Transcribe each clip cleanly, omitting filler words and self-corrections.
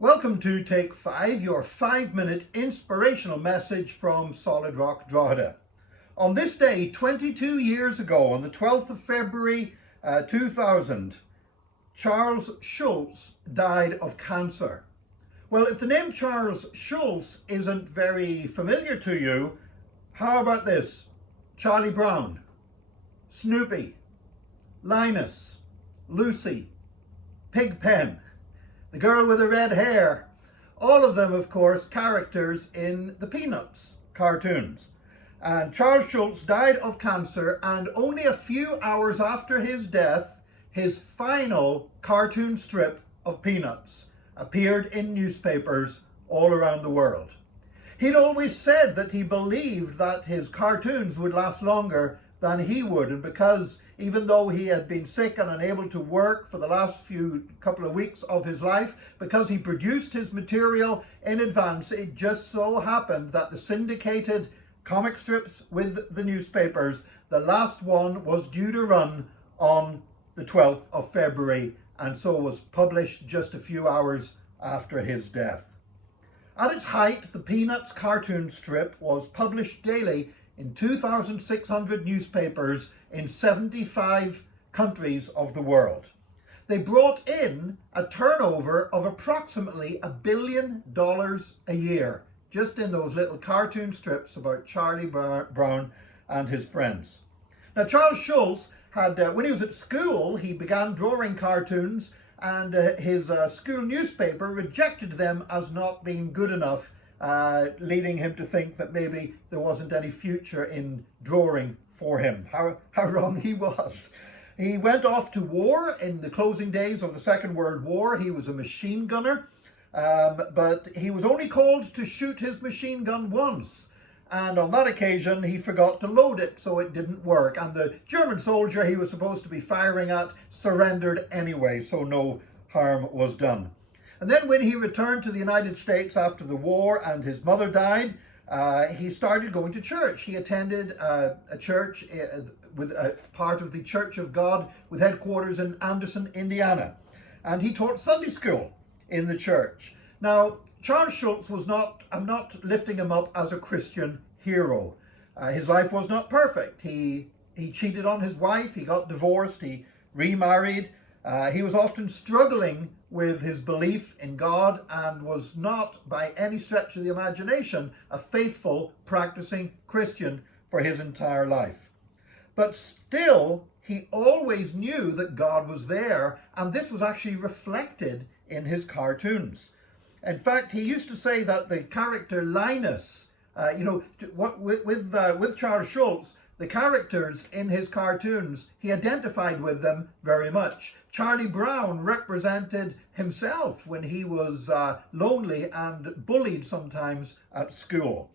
Welcome to Take 5, your 5-minute inspirational message from Solid Rock, Drogheda. On this day, 22 years ago, on the 12th of February 2000, Charles Schulz died of cancer. Well, if the name Charles Schulz isn't very familiar to you, how about this? Charlie Brown, Snoopy, Linus, Lucy, Pigpen, the girl with the red hair, all of them, of course, characters in the Peanuts cartoons. And Charles Schulz died of cancer, and only a few hours after his death, his final cartoon strip of Peanuts appeared in newspapers all around the world. He'd always said that he believed that his cartoons would last longer than he would, and because even though he had been sick and unable to work for the last couple of weeks of his life, because he produced his material in advance, it just so happened that the syndicated comic strips with the newspapers, the last one was due to run on the 12th of February, and so was published just a few hours after his death. At its height, the Peanuts cartoon strip was published daily in 2,600 newspapers in 75 countries of the world. They brought in a turnover of approximately $1 billion a year, just in those little cartoon strips about Charlie Brown and his friends. Now, Charles Schulz had, when he was at school, he began drawing cartoons, and his school newspaper rejected them as not being good enough, leading him to think that maybe there wasn't any future in drawing for him. How wrong he was. He went off to war in the closing days of the Second World War. He was a machine gunner, but he was only called to shoot his machine gun once. And on that occasion, he forgot to load it, so it didn't work. And the German soldier he was supposed to be firing at surrendered anyway, so no harm was done. And then when he returned to the United States after the war and his mother died, he started going to church. He attended a church with a part of the Church of God with headquarters in Anderson, Indiana. And he taught Sunday school in the church. Now, Charles Schulz was not, I'm not lifting him up as a Christian hero. His life was not perfect. He cheated on his wife, he got divorced, he remarried. He was often struggling with his belief in God and was not, by any stretch of the imagination, a faithful, practicing Christian for his entire life. But still, he always knew that God was there, and this was actually reflected in his cartoons. In fact, he used to say that the character Linus, with Charles Schulz, the characters in his cartoons, he identified with them very much. Charlie Brown represented himself when he was lonely and bullied sometimes at school.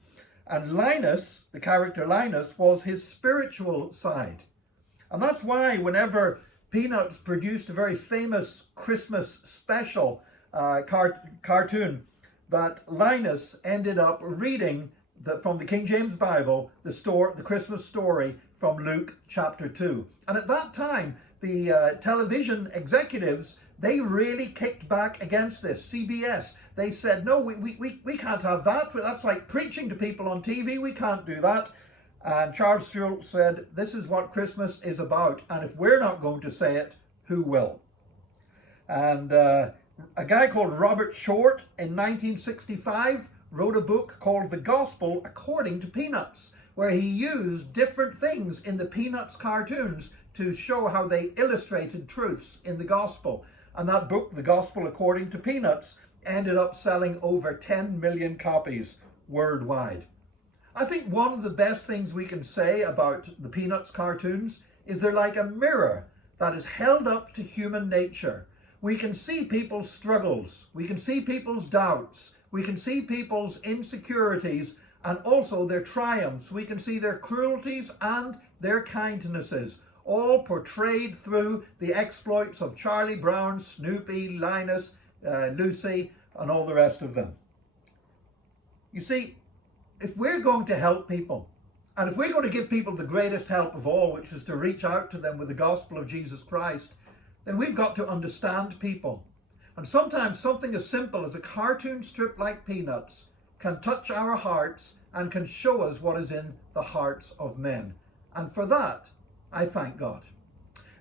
And Linus, the character Linus, was his spiritual side. And that's why whenever Peanuts produced a very famous Christmas special cartoon, that Linus ended up reading from the King James Bible, the Christmas story from Luke chapter 2. And at that time, the television executives, they really kicked back against this. CBS, they said, no, we can't have that. That's like preaching to people on TV. We can't do that. And Charles Schulz said, this is what Christmas is about. And if we're not going to say it, who will? And a guy called Robert Short in 1965 wrote a book called The Gospel According to Peanuts, where he used different things in the Peanuts cartoons to show how they illustrated truths in the gospel. And that book, The Gospel According to Peanuts, ended up selling over 10 million copies worldwide. I think one of the best things we can say about the Peanuts cartoons is they're like a mirror that is held up to human nature. We can see people's struggles, we can see people's doubts, we can see people's insecurities and also their triumphs. We can see their cruelties and their kindnesses, all portrayed through the exploits of Charlie Brown, Snoopy, Linus, Lucy, and all the rest of them. You see, if we're going to help people, and if we're going to give people the greatest help of all, which is to reach out to them with the gospel of Jesus Christ, then we've got to understand people. And sometimes something as simple as a cartoon strip like Peanuts can touch our hearts and can show us what is in the hearts of men. And for that, I thank God.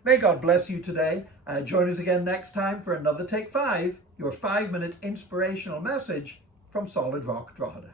May God bless you today. Join us again next time for another Take 5, your 5-minute inspirational message from Solid Rock Drogheda.